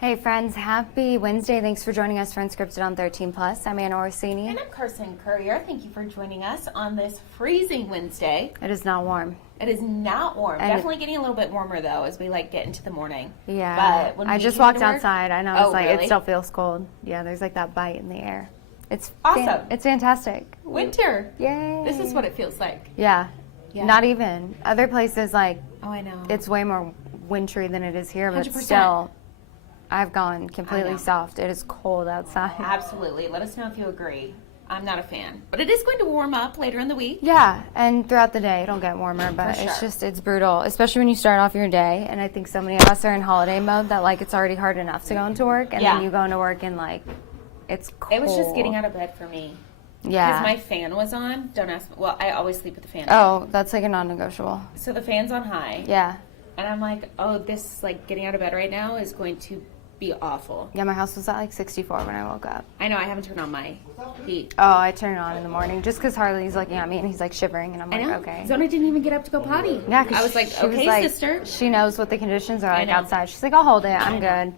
Hey friends, happy Wednesday. Thanks for joining us for Unscripted on 13 Plus. I'm Anna Orsini. And I'm Carson Courier. Thank you for joining us on this freezing Wednesday. It is not warm. It is not warm. Definitely getting a little bit warmer though as we get into the morning. Yeah. But when I just walked outside. I know it's really? It still feels cold. Yeah, there's like that bite in the air. It's awesome. It's fantastic. Winter. Yay. This is what it feels like. Yeah. Not even. Other places oh, I know. it's way more wintry than it is here, but 100%. still I've gone completely soft. It is cold outside. Absolutely. Let us know if you agree. I'm not a fan. But it is going to warm up later in the week. Yeah, and throughout the day it'll get warmer, but it's brutal, especially when you start off your day. And I think so many of us are in holiday mode that it's already hard enough to go into work, and then you go into work and it's cold. It was just getting out of bed for me. Yeah. Because my fan was on. Don't ask me. Well, I always sleep with the fan on. Oh, that's a non-negotiable. So the fan's on high. Yeah. And I'm like, oh, this getting out of bed right now is going to be awful. Yeah, my house was at 64 when I woke up. I know, I haven't turned on my heat. Oh, I turn it on in the morning just because Harley's looking at me and he's shivering, and I'm okay. Zona didn't even get up to go potty. Yeah, I was like, okay, sister. She knows what the conditions are outside. She's like, I'll hold it. I'm good.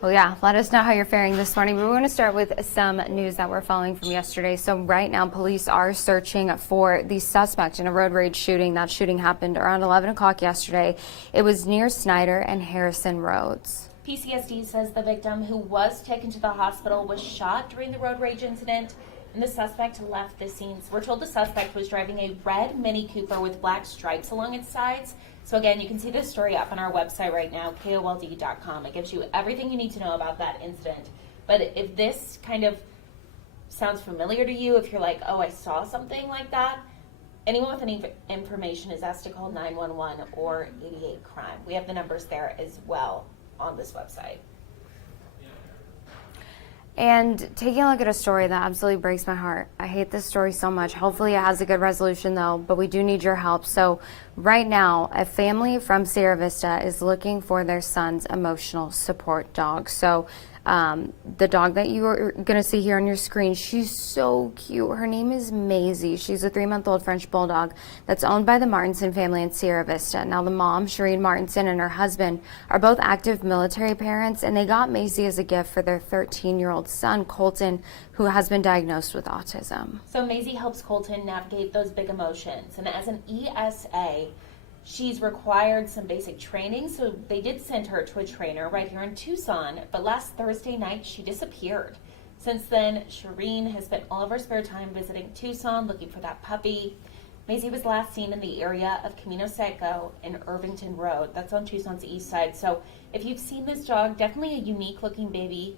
Well, yeah, let us know how you're faring this morning. But we're going to start with some news that we're following from yesterday. So right now, police are searching for the suspect in a road rage shooting. That shooting happened around 11 o'clock yesterday. It was near Snyder and Harrison Roads. PCSD says the victim, who was taken to the hospital, was shot during the road rage incident, and the suspect left the scene. So we're told the suspect was driving a red Mini Cooper with black stripes along its sides. So again, you can see this story up on our website right now, KOLD.com. It gives you everything you need to know about that incident. But if this kind of sounds familiar to you, if you're like, oh, I saw something like that, anyone with any information is asked to call 911 or 88 Crime. We have the numbers there as well on this website. And taking a look at a story that absolutely breaks my heart. I hate this story so much. Hopefully it has a good resolution though, but we do need your help. So right now, a family from Sierra Vista is looking for their son's emotional support dog. So the dog that you are going to see here on your screen, she's so cute. Her name is Maisie. She's a 3-month-old French bulldog that's owned by the Martinson family in Sierra Vista. Now, the mom, Shireen Martinson, and her husband are both active military parents, and they got Maisie as a gift for their 13-year-old son, Colton, who has been diagnosed with autism. So Maisie helps Colton navigate those big emotions, and as an ESA, she's required some basic training, so they did send her to a trainer right here in Tucson, but last Thursday night she disappeared. Since then, Shireen has spent all of her spare time visiting Tucson, looking for that puppy. Maisie was last seen in the area of Camino Seco and Irvington Road. That's on Tucson's east side. So if you've seen this dog, definitely a unique looking baby.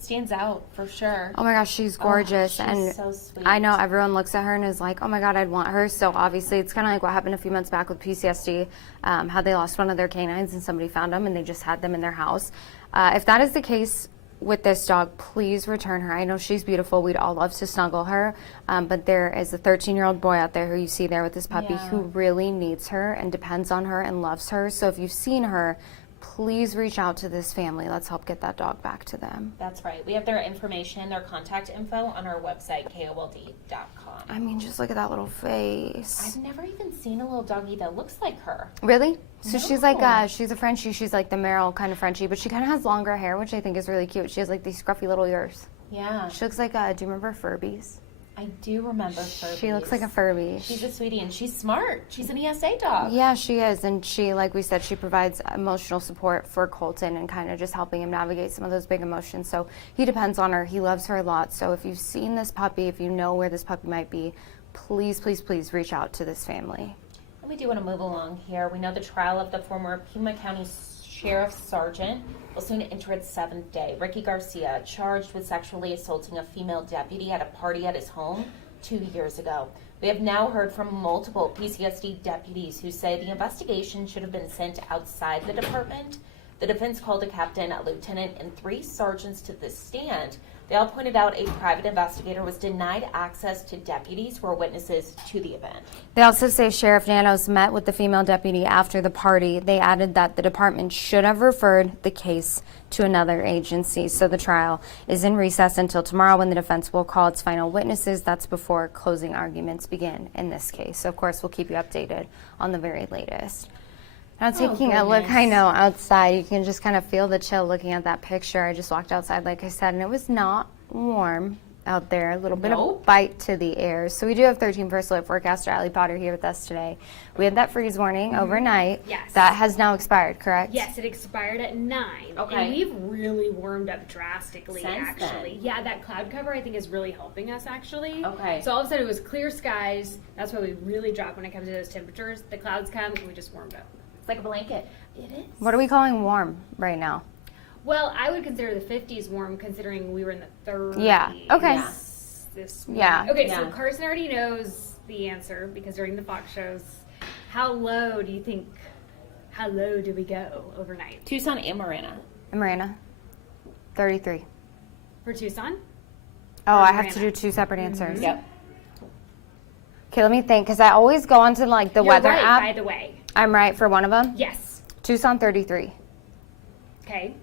Stands out for sure. Oh my gosh, she's gorgeous. She's so sweet. I know everyone looks at her and is like, oh my God, I'd want her. So obviously it's kind of like what happened a few months back with PCSD, how they lost one of their canines and somebody found them and they just had them in their house. If that is the case with this dog, please return her. I know she's beautiful. We'd all love to snuggle her. But there is a 13-year-old boy out there who you see there with this puppy who really needs her and depends on her and loves her. So if you've seen her, please reach out to this family. Let's help get that dog back to them. That's right. We have their information, their contact info on our website, KOLD.com. I mean, just look at that little face. I've never even seen a little doggy that looks like her. Really? So No. she's a Frenchie. She's like the Meryl kind of Frenchie, but she kind of has longer hair, which I think is really cute. She has these scruffy little ears. Yeah. She looks like, do you remember Furbies? I do remember Furbies. She looks like a Furby. She's a sweetie, and she's smart. She's an ESA dog. Yeah, she is. And she, like we said, she provides emotional support for Colton and kind of just helping him navigate some of those big emotions. So he depends on her. He loves her a lot. So if you've seen this puppy, if you know where this puppy might be, please, please, please reach out to this family. And we do want to move along here. We know the trial of the former Pima County Sheriff's Sergeant will soon enter its 7th day. Ricky Garcia, charged with sexually assaulting a female deputy at a party at his home 2 years ago. We have now heard from multiple PCSD deputies who say the investigation should have been sent outside the department. The defense called a captain, a lieutenant, and 3 sergeants to the stand. They all pointed out a private investigator was denied access to deputies who are witnesses to the event. They also say Sheriff Nanos met with the female deputy after the party. They added that the department should have referred the case to another agency. So the trial is in recess until tomorrow when the defense will call its final witnesses. That's before closing arguments begin in this case. So of course, we'll keep you updated on the very latest. Now taking a look, I know, outside, you can just kind of feel the chill looking at that picture. I just walked outside, like I said, and it was not warm out there. A little bit of bite to the air. So we do have 13 First Alert forecaster Allie Potter here with us today. We had that freeze warning overnight. Yes. That has now expired, correct? Yes, it expired at 9. Okay. And we've really warmed up drastically, Since actually. then. Yeah, that cloud cover I think is really helping us, actually. Okay. So all of a sudden it was clear skies. That's why we really dropped when it comes to those temperatures. The clouds come and we just warmed up. It's like a blanket. It is. What are we calling warm right now? Well, I would consider the 50s warm considering we were in the 30s. Yeah, okay. Yeah. This morning. Yeah. Okay, Yeah. so Carson already knows the answer because during the Fox shows, how low do we go overnight? Tucson and Marana. And Marina? 33. For Tucson? Oh, Or I have to Marana? do two separate answers. Yep. Okay, let me think, because I always go onto like the You're weather right, app. by the way. I'm right for one of them. Yes. Tucson 33. Okay.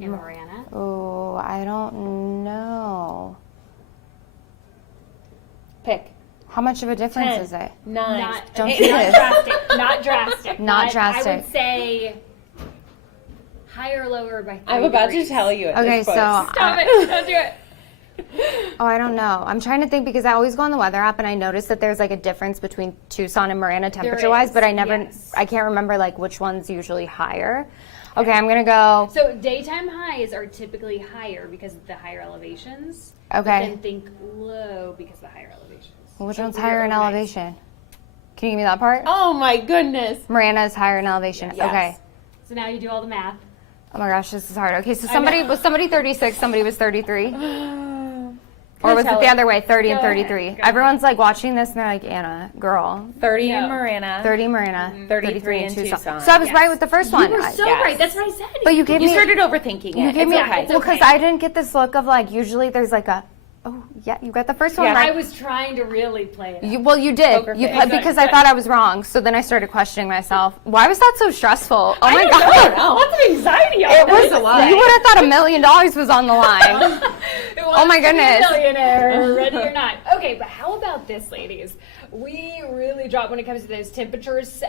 And Mariana? Oh, I don't know. Pick. How much of a difference 10. is it? 9. Not, Don't not do this. drastic. Not drastic. Not but drastic. I would say higher or lower by 3 I'm about degrees. to tell you at Okay, this so point. Stop it. Don't do it. oh, I don't know. I'm trying to think because I always go on the weather app and I notice that there's like a difference between Tucson and Marana temperature-wise, is, but I never, yes. I can't remember like which one's usually higher. Okay, I'm gonna go. So daytime highs are typically higher because of the higher elevations. But Okay. then think low because of the higher elevations. Which So one's we're higher in overnight. elevation? Can you give me that part? Oh my goodness. Marana is higher in elevation. Yes. Okay. So now you do all the math. Oh my gosh, this is hard. Okay, so somebody was 36, somebody was 33. Or was it tell the it. other way, 30 and Go ahead. 33? Go ahead. Everyone's like watching this and they're like, Anna, girl. 30 Yeah. in Marana. 30 Marina, 33 in Tucson. So I was Yes. right with the first one. You were so Yes. right. That's what I said. But you gave You me, started overthinking it. you gave me, it's okay. well, because I didn't get this look of like, usually there's like a, oh, yeah, you got the first one Yes. right. I was trying to really play it. Well, you did. Poker You face. because I thought I was wrong. So then I started questioning myself. Why was that so stressful? Oh my god! Lots of anxiety on It was. this day. You would have thought $1 million was on the line. Oh my goodness. Millionaire, ready or not. Okay, but how about this, ladies? We really drop when it comes to those temperatures.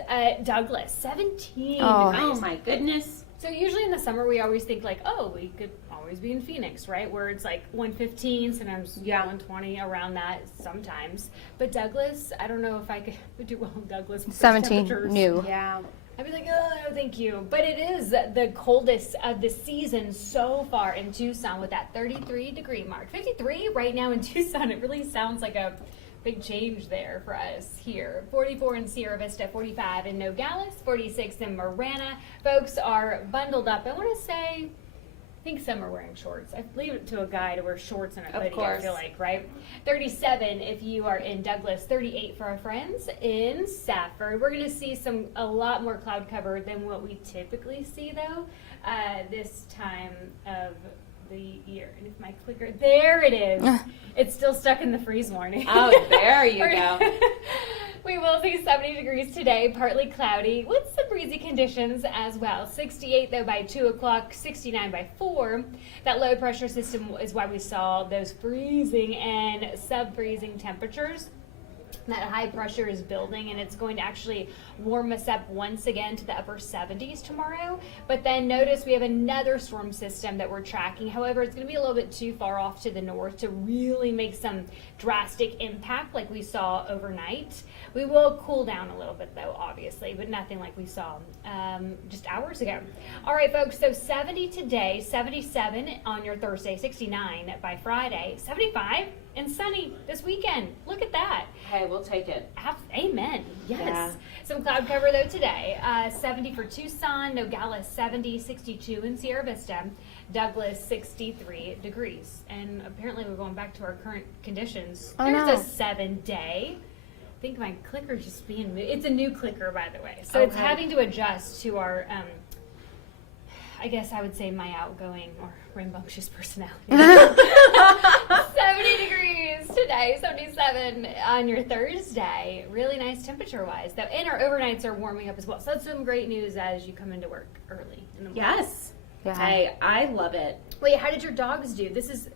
Douglas, 17 Oh. degrees. Oh my goodness. So usually in the summer we always think like, oh, we could always be in Phoenix, right? Where it's like 115, sometimes 120, around that sometimes. But Douglas, I don't know if I could do well in Douglas. with those 17 temperatures. new. Yeah. I'd be like, oh, no, thank you. But it is the coldest of the season so far in Tucson with that 33 degree mark. 53 right now in Tucson. It really sounds like a big change there for us here. 44 in Sierra Vista, 45 in Nogales, 46 in Marana. Folks are bundled up. I want to say, I think some are wearing shorts. I leave it to a guy to wear shorts and a Of hoodie, I course. feel like, right? 37 if you are in Douglas, 38 for our friends in Safford. We're going to see a lot more cloud cover than what we typically see, though, this time of the year. And if my clicker, there it is. It's still stuck in the freeze warning. Oh, there you go. We will see 70 degrees today, partly cloudy, with some breezy conditions as well. 68 though by 2 o'clock, 69 by 4. That low pressure system is why we saw those freezing and sub-freezing temperatures. That high pressure is building and it's going to actually warm us up once again to the upper 70s tomorrow. But then notice we have another storm system that we're tracking. However, it's going to be a little bit too far off to the north to really make some drastic impact like we saw overnight. We will cool down a little bit though, obviously, but nothing like we saw just hours ago. All right, folks, so 70 today, 77 on your Thursday, 69 by Friday, 75 and sunny this weekend. Look at that. Hey, we'll take it. Amen. Yes. Yeah. Some cloud cover though today. 70 for Tucson, Nogales 70, 62 in Sierra Vista, Douglas 63 degrees. And apparently we're going back to our current conditions. Oh, There's no. a 7-day. I think my clicker's just being moved. It's a new clicker, by the way. So it's Okay. having to adjust to our, I guess I would say my outgoing or rambunctious personality. 70 degrees today, 77 on your Thursday. Really nice temperature-wise, though. And our overnights are warming up as well. So that's some great news as you come into work early in the morning. Yes. Yeah. Hey, I love it. Wait, how did your dogs do?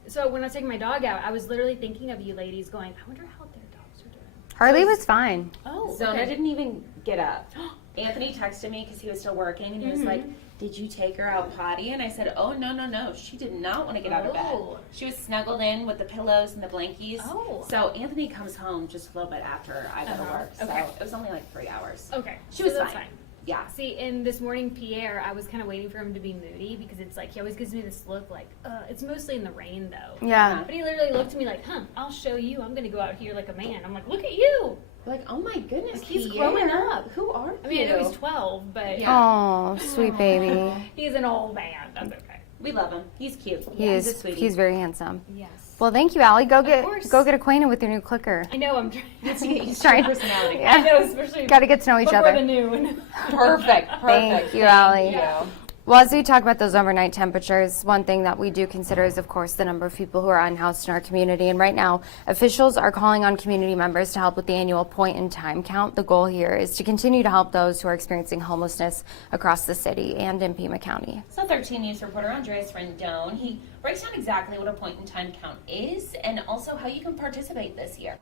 So when I was taking my dog out, I was literally thinking of you ladies going, I wonder how their dogs are doing. Harley was fine. Oh, Zona okay. didn't even get up. Anthony texted me because he was still working, and he was like, "Did you take her out potty?" And I said, "Oh, no. She did not want to get out of bed. She was snuggled in with the pillows and the blankies." So Anthony comes home just a little bit after I go to work. So it was only like 3 hours. Okay. She was that's fine. Yeah. See, in this morning, Pierre, I was kind of waiting for him to be moody because it's like he always gives me this look like, it's mostly in the rain though. Yeah. But he literally looked at me like, I'll show you. I'm going to go out here like a man. I'm like, look at you. Like, oh my goodness, He's Pierre. growing up. Who are you? I mean, I know he's 12, but Oh, sweet baby. he's an old man. That's okay. We love him. He's cute. He He's a is. sweetie. He's very handsome. Yes. Well, thank you, Allie. Go course. get acquainted with your new clicker. I know, I'm trying to get used to Trying- your personality. Yeah. I know, especially Got to get to know each before other. the noon. Perfect. Thank you, Allie. Yeah. Well, as we talk about those overnight temperatures, one thing that we do consider is, of course, the number of people who are unhoused in our community. And right now, officials are calling on community members to help with the annual point-in-time count. The goal here is to continue to help those who are experiencing homelessness across the city and in Pima County. So 13 News reporter Andres Rendon, he breaks down exactly what a point-in-time count is and also how you can participate this year.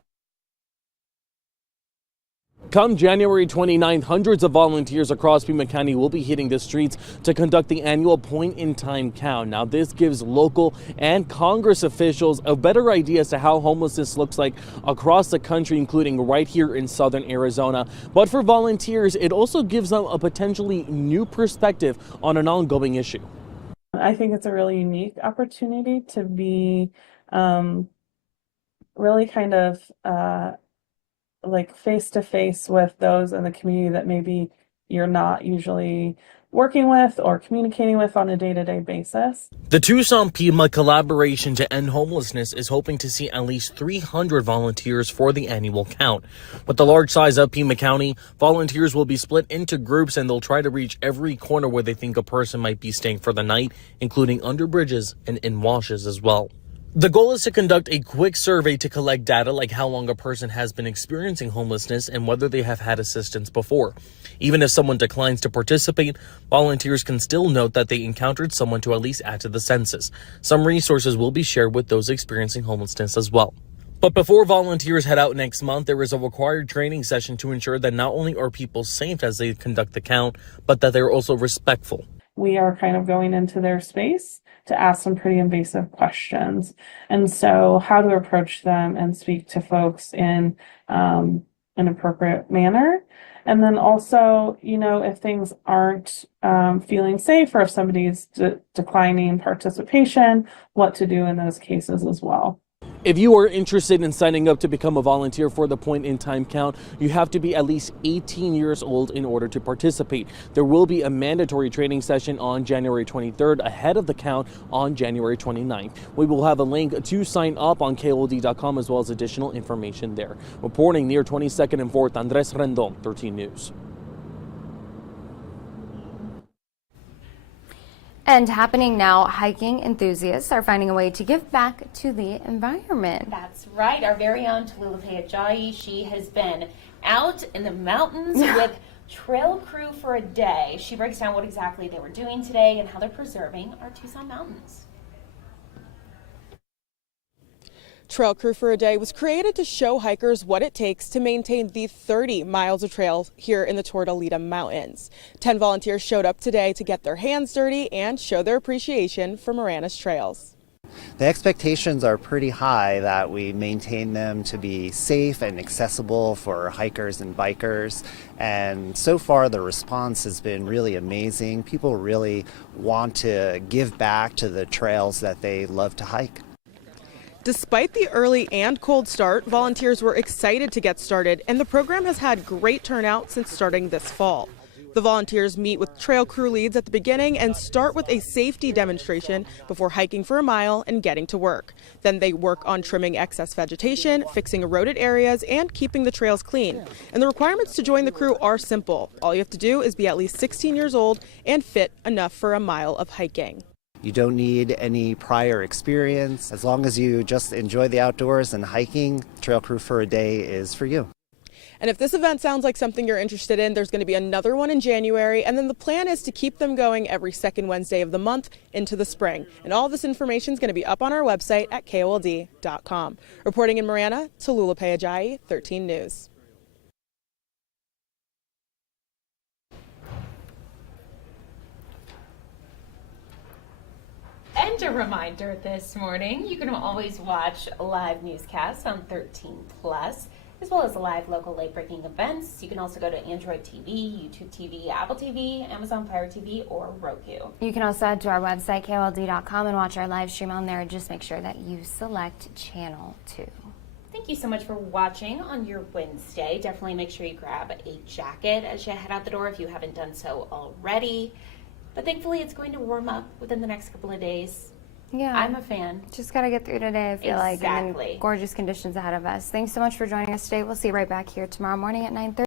Come January 29th, hundreds of volunteers across Pima County will be hitting the streets to conduct the annual point-in-time count. Now, this gives local and Congress officials a better idea as to how homelessness looks like across the country, including right here in southern Arizona. But for volunteers, it also gives them a potentially new perspective on an ongoing issue. I think it's a really unique opportunity to be really kind of like face to face with those in the community that maybe you're not usually working with or communicating with on a day-to-day basis. The Tucson-Pima collaboration to end homelessness is hoping to see at least 300 volunteers for the annual count. With the large size of Pima County, volunteers will be split into groups and they'll try to reach every corner where they think a person might be staying for the night, including under bridges and in washes as well. The goal is to conduct a quick survey to collect data like how long a person has been experiencing homelessness and whether they have had assistance before. Even if someone declines to participate, volunteers can still note that they encountered someone to at least add to the census. Some resources will be shared with those experiencing homelessness as well. But before volunteers head out next month, there is a required training session to ensure that not only are people safe as they conduct the count, but that they're also respectful. We are kind of going into their space to ask some pretty invasive questions. And so how to approach them and speak to folks in an appropriate manner. And then also, you know, if things aren't feeling safe or if somebody's declining participation, what to do in those cases as well. If you are interested in signing up to become a volunteer for the point-in-time count, you have to be at least 18 years old in order to participate. There will be a mandatory training session on January 23rd ahead of the count on January 29th. We will have a link to sign up on KOLD.com as well as additional information there. Reporting near 22nd and 4th, Andres Rendon, 13 News. And happening now, hiking enthusiasts are finding a way to give back to the environment. That's right. Our very own Tallulah Ajayi, she has been out in the mountains with Trail Crew for a day. She breaks down what exactly they were doing today and how they're preserving our Tucson mountains. Trail Crew for a Day was created to show hikers what it takes to maintain the 30 miles of trails here in the Tortolita Mountains. 10 volunteers showed up today to get their hands dirty and show their appreciation for Marana's trails. The expectations are pretty high that we maintain them to be safe and accessible for hikers and bikers. And so far the response has been really amazing. People really want to give back to the trails that they love to hike. Despite the early and cold start, volunteers were excited to get started, and the program has had great turnout since starting this fall. The volunteers meet with trail crew leads at the beginning and start with a safety demonstration before hiking for a mile and getting to work. Then they work on trimming excess vegetation, fixing eroded areas, and keeping the trails clean. And the requirements to join the crew are simple. All you have to do is be at least 16 years old and fit enough for a mile of hiking. You don't need any prior experience. As long as you just enjoy the outdoors and hiking, Trail Crew for a Day is for you. And if this event sounds like something you're interested in, there's going to be another one in January, and then the plan is to keep them going every second Wednesday of the month into the spring. And all this information is going to be up on our website at KOLD.com. Reporting in Marana, Tallulah Ajayi, 13 News. a reminder this morning, you can always watch live newscasts on 13 Plus, as well as live local late-breaking events. You can also go to Android TV, YouTube TV, Apple TV, Amazon Fire TV, or Roku. You can also head to our website, KOLD.com, and watch our live stream on there. Just make sure that you select Channel 2. Thank you so much for watching on your Wednesday. Definitely make sure you grab a jacket as you head out the door if you haven't done so already. But thankfully, it's going to warm up within the next couple of days. Yeah. I'm a fan. Just got to get through today, I feel like. And Exactly. then gorgeous conditions ahead of us. Thanks so much for joining us today. We'll see you right back here tomorrow morning at 9:30.